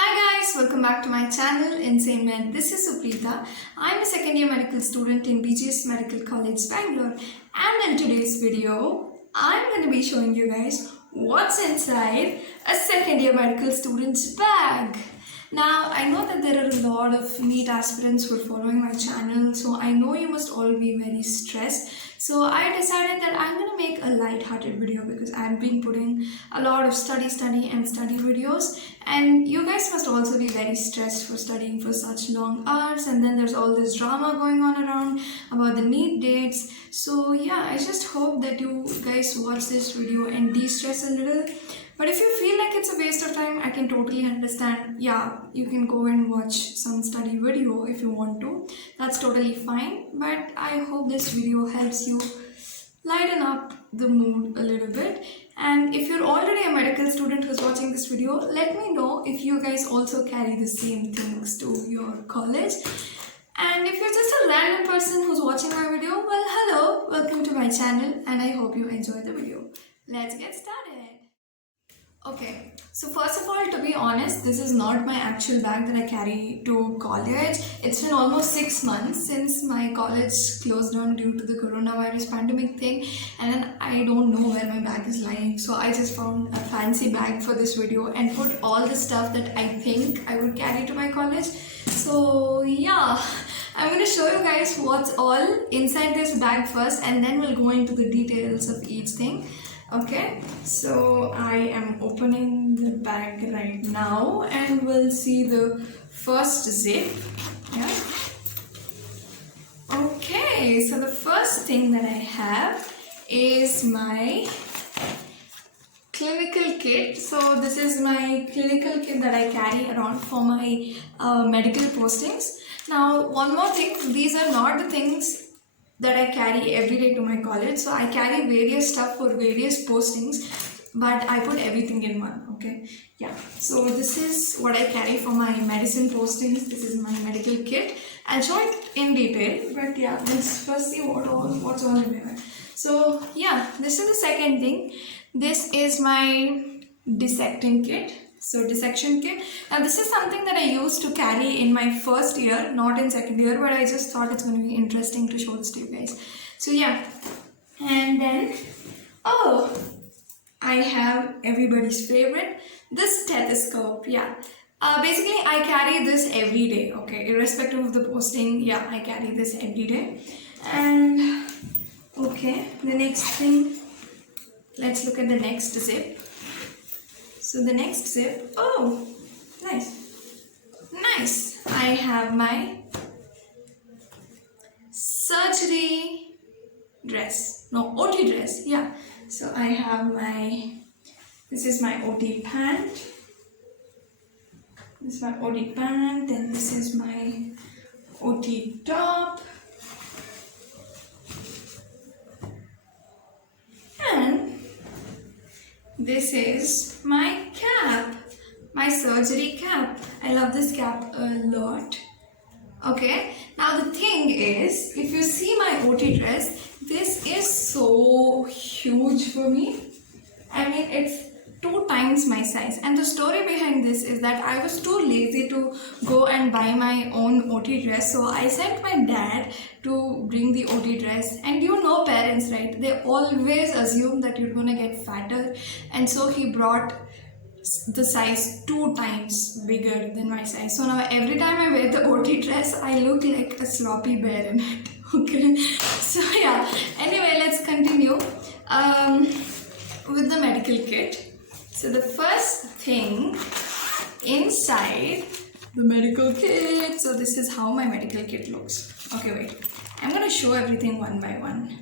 Hi guys, welcome back to my channel Inzanemed. This is Supreeta. I'm a second year medical student in BGS Medical College, Bangalore, and in today's video, I'm going to be showing you guys what's inside a second year medical student's bag. Now, I know that there are a lot of NEET aspirants who are following my channel, so I know you must all be very stressed. So I decided that I'm going to make a light-hearted video because I've been putting a lot of study videos, and you guys must also be very stressed for studying for such long hours, and then there's all this drama going on around about the NEET dates. So yeah, I just hope that you guys watch this video and de-stress a little. But if you feel like it's a waste of time, I can totally understand. Yeah, you can go and watch some study video if you want to. That's totally fine. But I hope this video helps you lighten up the mood a little bit. And if you're already a medical student who's watching this video, let me know if you guys also carry the same things to your college. And if you're just a random person who's watching my video, well, hello, welcome to my channel, and I hope you enjoy the video. Let's get started. Okay, so first of all, to be honest, this is not my actual bag that I carry to college. It's been almost 6 months since my college closed down due to the coronavirus pandemic thing, and then I don't know where my bag is lying. So I just found a fancy bag for this video and put all the stuff that I think I would carry to my college. So yeah, I'm going to show you guys what's all inside this bag first, and then we'll go into the details of each thing. Okay, so I am opening the bag right now and we'll see the first zip. Yeah. Okay, so the first thing that I have is my clinical kit. So this is my clinical kit that I carry around for my medical postings. Now, one more thing, these are not the things that I carry every day to my college. So I carry various stuff for various postings, but I put everything in one. Okay, yeah, so this is what I carry for my medicine postings. This is my medical kit. I'll show it in detail, but yeah, let's first see what's all in there. So yeah, this is the second thing. This is my dissecting kit. So dissection kit. Now this is something that I used to carry in my first year, not in second year, but I just thought it's going to be interesting to show this to you guys. So yeah, and then, oh, I have everybody's favorite, the stethoscope. Yeah, basically I carry this every day, okay, irrespective of the posting. Yeah, I carry this every day. And okay, the next thing, let's look at the next zip. So the next zip, oh, nice. I have my surgery dress, no, OT dress, yeah. So I have this is my OT pant. This is my OT pant, and this is my OT top. And this is my cap, my surgery cap. I love this cap a lot. Okay, now the thing is, if you see my OT dress, this is so huge for me. I mean, it's 2 times my size. And the story behind this is that I was too lazy to go and buy my own OT dress. So I sent my dad to bring the OT dress. And you know parents, right? They always assume that you're gonna get fatter. And so he brought the size 2 times bigger than my size. So now every time I wear the OT dress, I look like a sloppy bear in it. Okay. So yeah. Anyway, let's continue with the medical kit. So the first thing inside the medical kit, so this is how my medical kit looks. Okay, wait, I'm gonna show everything one by one.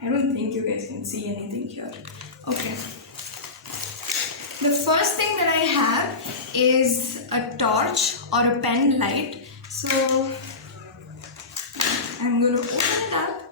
I don't think you guys can see anything here. Okay, the first thing that I have is a torch or a pen light. So I'm gonna open it up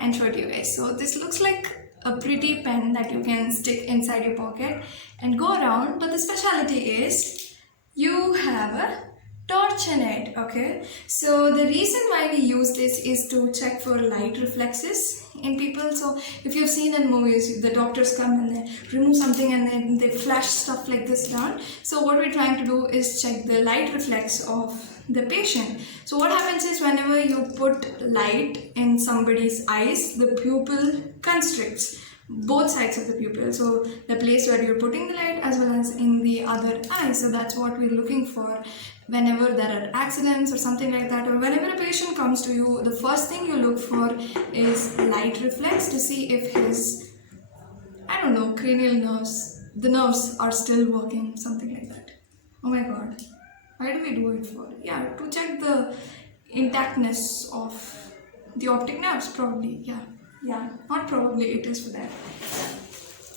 and show it to you guys. So this looks like a pretty pen that you can stick inside your pocket and go around, but the specialty is you have a tourniquet. Okay, so the reason why we use this is to check for light reflexes in people. So if you've seen in movies, the doctors come and they remove something and then they flash stuff like this down. So what we're trying to do is check the light reflex of the patient. So what happens is whenever you put light in somebody's eyes, the pupil constricts both sides of the pupil, so the place where you're putting the light as well as in the other eye. So that's what we're looking for whenever there are accidents or something like that, or whenever a patient comes to you. The first thing you look for is light reflex to see if his, I don't know, cranial nerves, the nerves are still working, something like that. Oh my god, why do we do it for? Yeah, to check the intactness of the optic nerves, probably. Yeah, not probably, it is for that.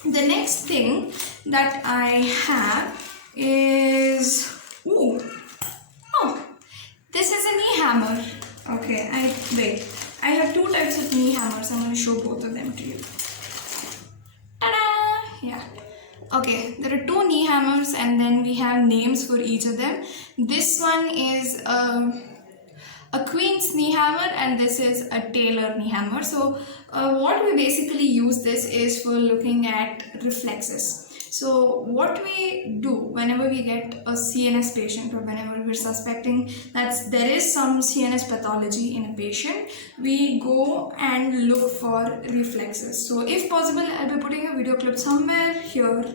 The next thing that I have is, oh, this is a knee hammer. Okay, I have two types of knee hammers. I'm going to show both of them to you. Ta-da! Yeah. Okay, there are two knee hammers and then we have names for each of them. This one is a Queen's knee hammer and this is a Taylor knee hammer. So what we basically use this is for looking at reflexes. So what we do whenever we get a CNS patient or whenever we're suspecting that there is some CNS pathology in a patient, we go and look for reflexes. So if possible, I'll be putting a video clip somewhere here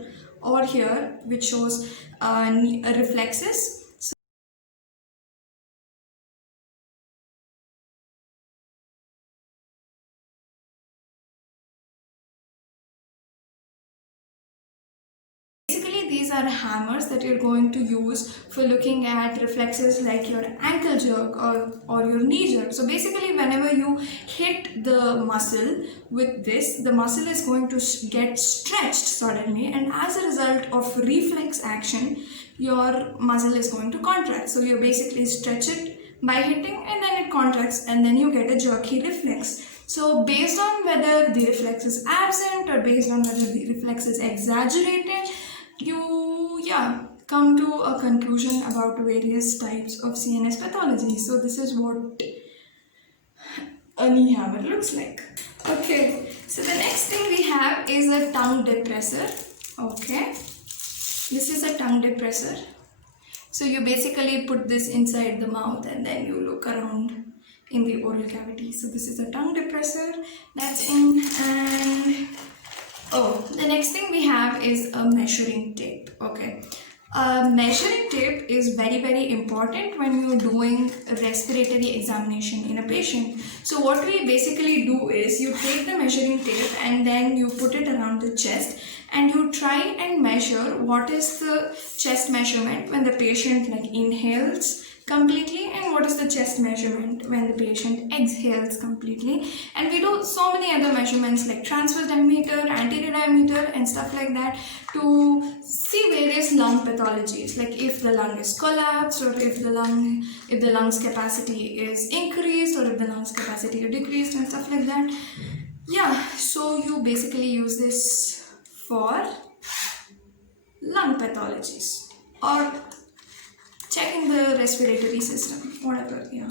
or here which shows reflexes. These are hammers that you're going to use for looking at reflexes like your ankle jerk or your knee jerk. So basically whenever you hit the muscle with this, the muscle is going to get stretched suddenly, and as a result of reflex action, your muscle is going to contract. So you basically stretch it by hitting and then it contracts and then you get a jerky reflex. So based on whether the reflex is absent or based on whether the reflex is exaggerated, you come to a conclusion about various types of CNS pathology. So this is what a knee hammer looks like. Okay, so the next thing we have is a tongue depressor. Okay, this is a tongue depressor. So you basically put this inside the mouth and then you look around in the oral cavity. So this is a tongue depressor that's in. And the next thing we have is a measuring tape. Okay, measuring tape is very important when you're doing a respiratory examination in a patient. So what we basically do is you take the measuring tape and then you put it around the chest and you try and measure what is the chest measurement when the patient inhales completely and what is the chest measurement when the patient exhales completely. And we do so many other measurements like transverse diameter, anterior diameter and stuff like that to see various lung pathologies, like if the lung is collapsed or if the lungs capacity is increased or if the lungs capacity is decreased and stuff like that. Yeah, so you basically use this for lung pathologies or checking the respiratory system, whatever. Yeah.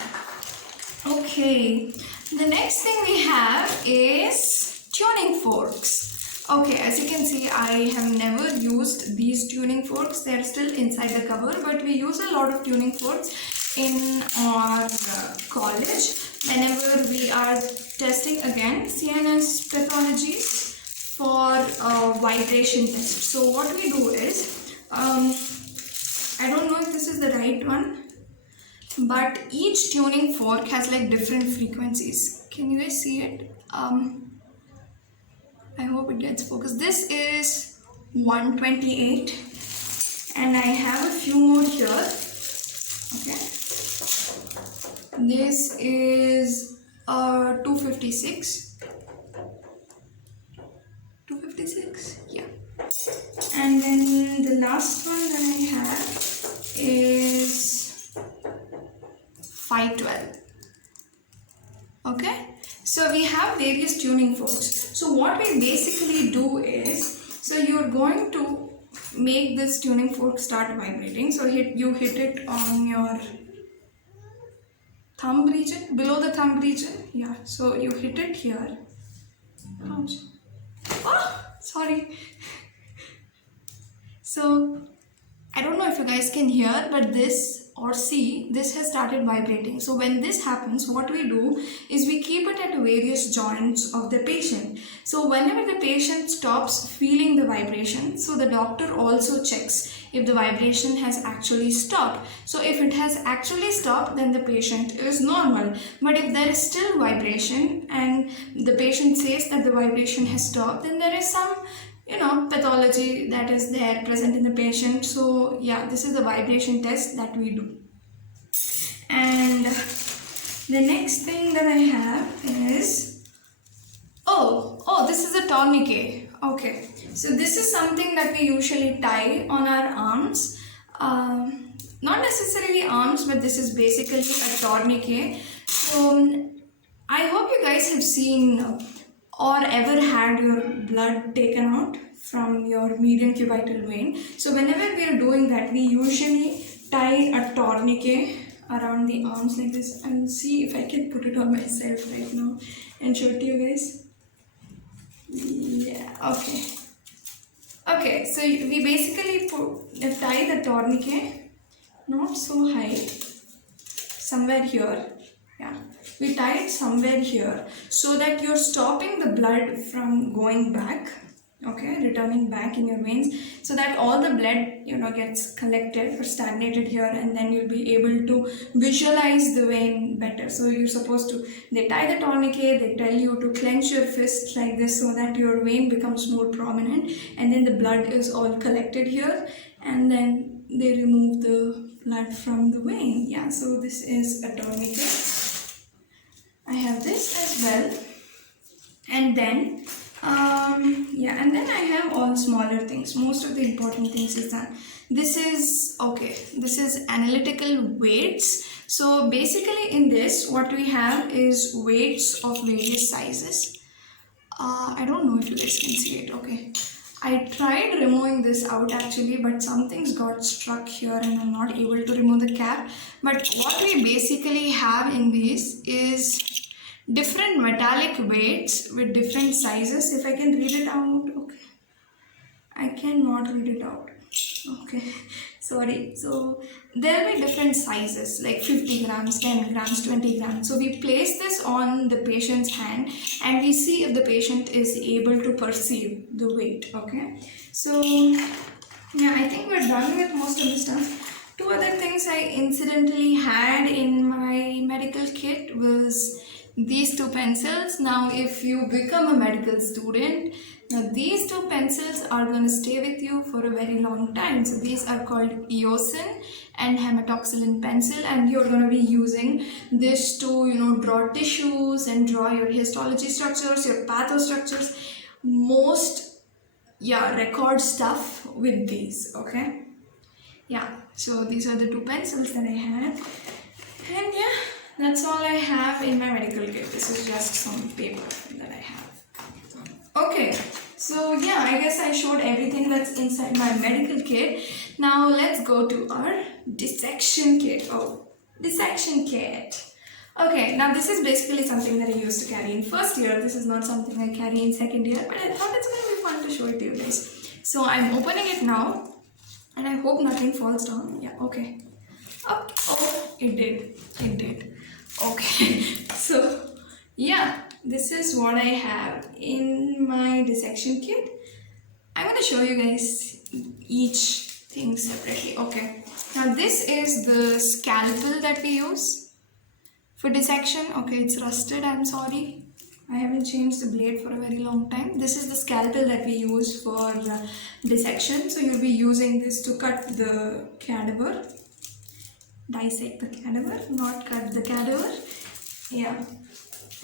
Okay, the next thing we have is tuning forks. Okay, as you can see, I have never used these tuning forks. They're still inside the cover, but we use a lot of tuning forks in our college whenever we are testing again CNS pathologies for vibration test. So what we do is, I don't know if this is the right one, but each tuning fork has different frequencies. Can you guys see it? I hope it gets focused. This is 128 and I have a few more here. Okay, this is 256, yeah. And then the last one that I have is 512. Okay, so we have various tuning forks. So what we basically do is, so you're going to make this tuning fork start vibrating. So you hit it on your thumb region, below the thumb region. Yeah, so you hit it here. Ouch. Oh, sorry. So I don't know if you guys can hear, but this or see, this has started vibrating. So when this happens, what we do is we keep it at various joints of the patient. So whenever the patient stops feeling the vibration, so the doctor also checks if the vibration has actually stopped. So if it has actually stopped, then the patient is normal. But if there is still vibration and the patient says that the vibration has stopped, then there is some pathology that is there present in the patient. So yeah, this is the vibration test that we do. And the next thing that I have is, this is a tourniquet. Okay, so this is something that we usually tie on our arms. Not necessarily arms, but this is basically a tourniquet. So I hope you guys have seen or ever had your blood taken out from your median cubital vein. So whenever we are doing that, we usually tie a tourniquet around the arms like this. And see if I can put it on myself right now and show it to you guys. Yeah, okay, so we basically tie the tourniquet not so high, somewhere here. Yeah, we tie it somewhere here so that you're stopping the blood from going back, okay, returning back in your veins, so that all the blood gets collected or stagnated here, and then you'll be able to visualize the vein better. So you're supposed to, they tie the tourniquet, they tell you to clench your fist like this so that your vein becomes more prominent, and then the blood is all collected here, and then they remove the blood from the vein. Yeah, so this is a tourniquet. I have this as well, and then and then I have all smaller things. Most of the important things is that this is analytical weights. So basically in this, what we have is weights of various sizes. I don't know if you guys can see it. Okay, I tried removing this out actually, but some things got stuck here and I'm not able to remove the cap. But what we basically have in these is different metallic weights with different sizes. If I can read it out, okay. I cannot read it out. Okay, sorry. So there will be different sizes like 50 grams, 10 grams, 20 grams. So we place this on the patient's hand and we see if the patient is able to perceive the weight. Okay, so yeah, I think we're done with most of the stuff. Two other things I incidentally had in my medical kit was these two pencils. Now if you become a medical student, now these two pencils are going to stay with you for a very long time. So these are called eosin and hematoxylin pencil, and you're going to be using this to draw tissues and draw your histology structures, your pathostructures, most record stuff with these. Okay, yeah, so these are the two pencils that I had, and yeah, that's all I have in my medical kit. This is just some paper that I have. Okay, so yeah, I guess I showed everything that's inside my medical kit. Now let's go to our dissection kit. Dissection kit. Okay, now this is basically something that I used to carry in first year. This is not something I carry in second year, but I thought it's going to be fun to show it to you guys. So I'm opening it now, and I hope nothing falls down. Yeah, okay. Oh, it did. Okay, so yeah, this is what I have in my dissection kit. I'm going to show you guys each thing separately. Okay, now this is the scalpel that we use for dissection. Okay, it's rusted, I'm sorry. I haven't changed the blade for a very long time. This is the scalpel that we use for dissection. So you'll be using this to cut the cadaver. Dissect the cadaver, not cut the cadaver. Yeah.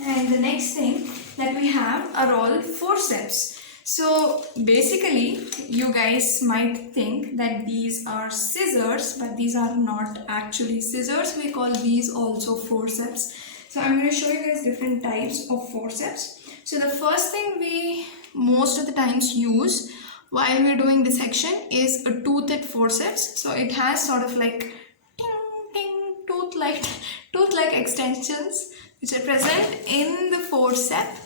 And the next thing that we have are all forceps. So basically you guys might think that these are scissors, but these are not actually scissors. We call these also forceps. So I'm going to show you guys different types of forceps. So the first thing we most of the times use while we're doing dissection is a toothed forceps. So it has sort of like ting ting tooth-like extensions which are present in the forceps.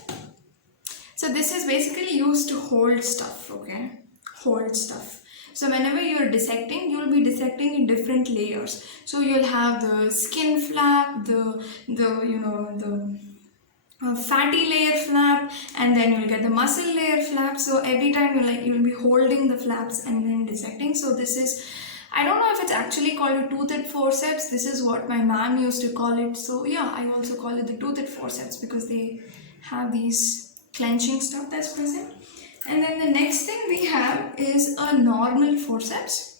So this is basically used to hold stuff, okay? Hold stuff. So whenever you're dissecting, you'll be dissecting in different layers. So you'll have the skin flap, the fatty layer flap, and then you'll get the muscle layer flap. So every time you'll be holding the flaps and then dissecting. So this is, I don't know if it's actually called a toothed forceps. This is what my mom used to call it. So yeah, I also call it the toothed forceps because they have these clenching stuff that's present. And then the next thing we have is a normal forceps.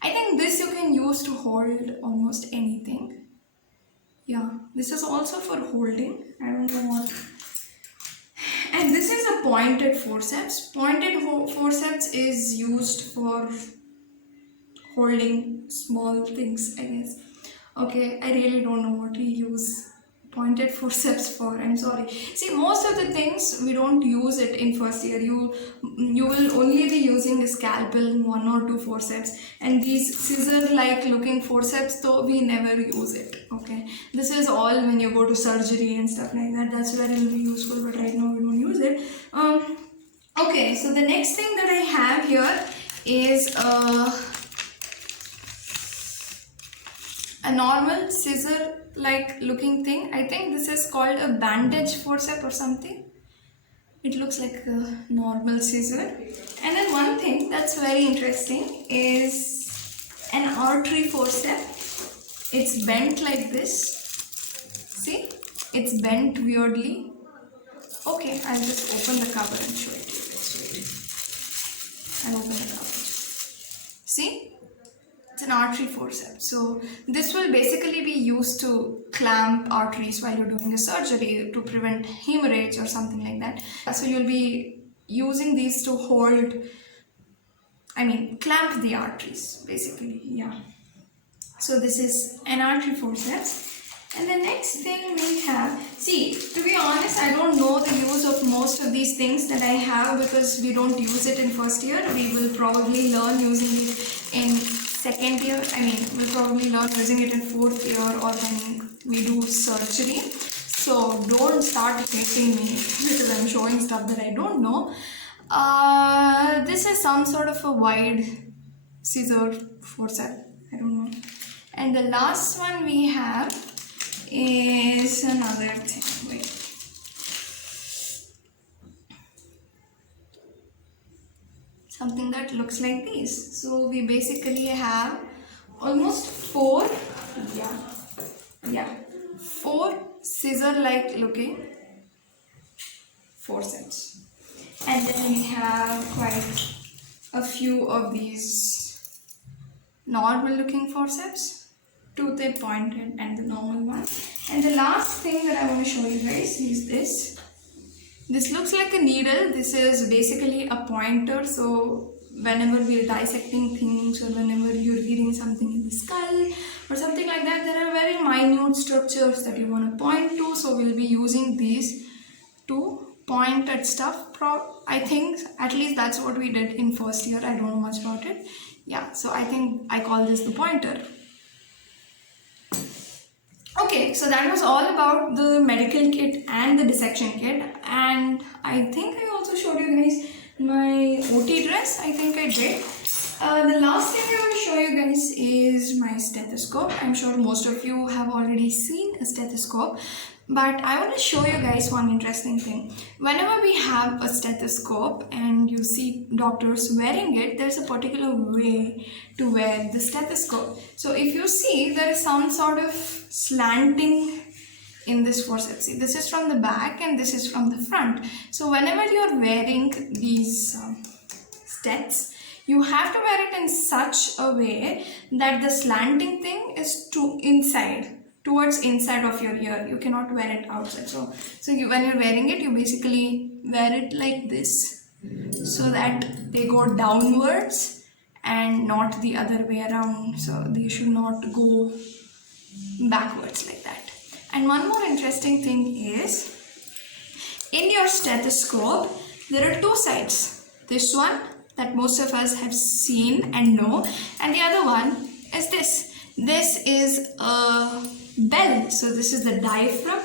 I think this you can use to hold almost anything. Yeah, this is also for holding. I don't know what. And this is a pointed forceps. Pointed forceps is used for holding small things, I guess. Okay, I really don't know what we use pointed forceps for. I'm sorry. See, most of the things we don't use it in first year. You will only be using a scalpel, 1 or 2 forceps, and these scissor-like looking forceps, though we never use it. Okay, this is all when you go to surgery and stuff like that. That's where it will be useful, but right now we don't use it. Okay, so the next thing that I have here is a normal scissor like looking thing. I think this is called a bandage forceps or something. It looks like a normal scissor. And then one thing that's very interesting is an artery forceps. It's bent like this. See, it's bent weirdly. Okay, I'll just open the cover and show it to you. Let's wait. I'll open the cover. See? It's an artery forceps. So this will basically be used to clamp arteries while you're doing a surgery to prevent hemorrhage or something like that. So you'll be using these to clamp the arteries basically. Yeah. So this is an artery forceps. And the next thing we have, see, to be honest, I don't know the use of most of these things that I have because we don't use it in first year. We will probably learn using it in second year. We'll probably learn using it in 4th year or when we do surgery. So don't start hating me because I'm showing stuff that I don't know. This is some sort of a wide scissor forceps. I don't know. And the last one we have is another thing. Wait. Something that looks like this. So we basically have almost 4 scissor-like looking forceps. And then we have quite a few of these normal looking forceps, toothed, pointed, and the normal one. And the last thing that I want to show you guys is this. This looks like a needle. This is basically a pointer. So whenever we're dissecting things or whenever you're reading something in the skull or something like that, there are very minute structures that you want to point to. So we'll be using these to point at stuff. I think at least that's what we did in first year. I don't know much about it. Yeah, so I think I call this the pointer. Okay, so that was all about the medical kit and the dissection kit, and I think I also showed you guys my OT dress. I think I did. The last thing I want to show you guys is my stethoscope. I'm sure most of you have already seen a stethoscope, but I want to show you guys one interesting thing. Whenever we have a stethoscope and you see doctors wearing it, there's a particular way to wear the stethoscope. So if you see, there is some sort of slanting in this forceps. See, this is from the back and this is from the front. So whenever you're wearing these steths, you have to wear it in such a way that the slanting thing is towards inside of your ear. You cannot wear it outside. So when you're wearing it, you basically wear it like this so that they go downwards and not the other way around. So they should not go backwards like that. And one more interesting thing is, in your stethoscope, there are 2 sides, this one that most of us have seen and know, and the other one is this. This is a bell. So this is the diaphragm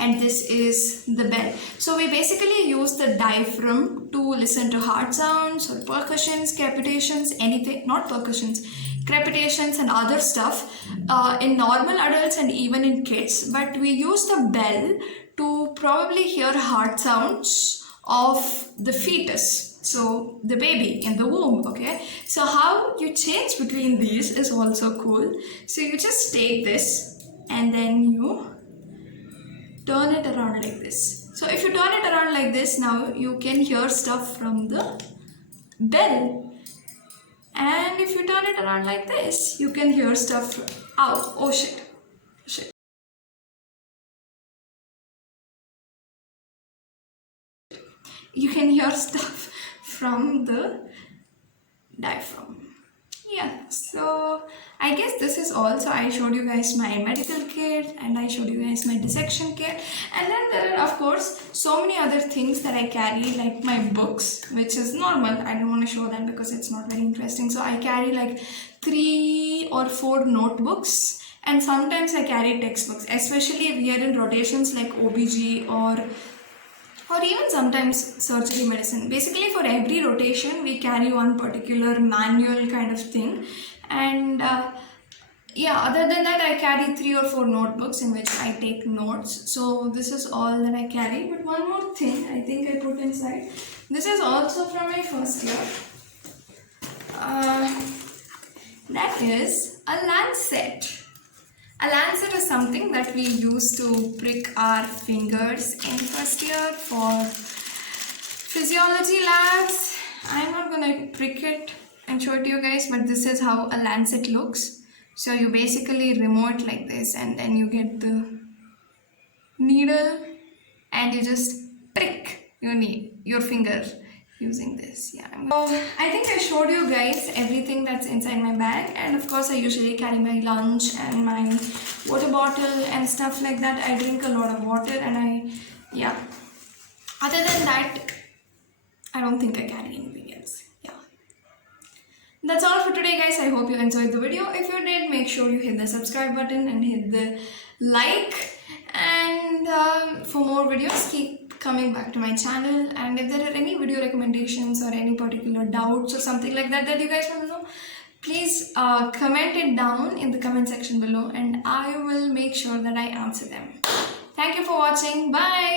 and this is the bell. So we basically use the diaphragm to listen to heart sounds or percussions, crepitations, anything, not percussions, crepitations and other stuff in normal adults and even in kids. But we use the bell to probably hear heart sounds of the fetus, so the baby in the womb. Okay, so how you change between these is also cool. So you just take this and then you turn it around like this. So if you turn it around like this, now you can hear stuff from the bell. And if you turn it around like this, you can hear stuff from, oh shit. You can hear stuff from the diaphragm. Yeah, so I guess this is all. So I showed you guys my medical kit and I showed you guys my dissection kit, and then there are of course so many other things that I carry, like my books, which is normal. I don't want to show them because it's not very interesting. So I carry like 3 or 4 notebooks, and sometimes I carry textbooks, especially if we are in rotations like OBG or even sometimes surgery medicine. Basically for every rotation we carry one particular manual kind of thing, and yeah, other than that I carry 3 or 4 notebooks in which I take notes. So this is all that I carry. But one more thing I think I put inside. This is also from my first year. That is a lancet. A lancet is something that we use to prick our fingers in first year for physiology labs. I'm not gonna prick it and show it to you guys, but this is how a lancet looks. So you basically remove it like this, and then you get the needle and you just prick your finger using this. Yeah, so I think I showed you guys everything that's inside my bag, and of course I usually carry my lunch and my water bottle and stuff like that. I drink a lot of water, and yeah, other than that I don't think I carry anything else. Yeah, that's all for today guys. I hope you enjoyed the video. If you did, make sure you hit the subscribe button and hit the like, and for more videos keep coming back to my channel. And if there are any video recommendations or any particular doubts or something like that you guys want to know, please comment it down in the comment section below, and I will make sure that I answer them. Thank you for watching. Bye.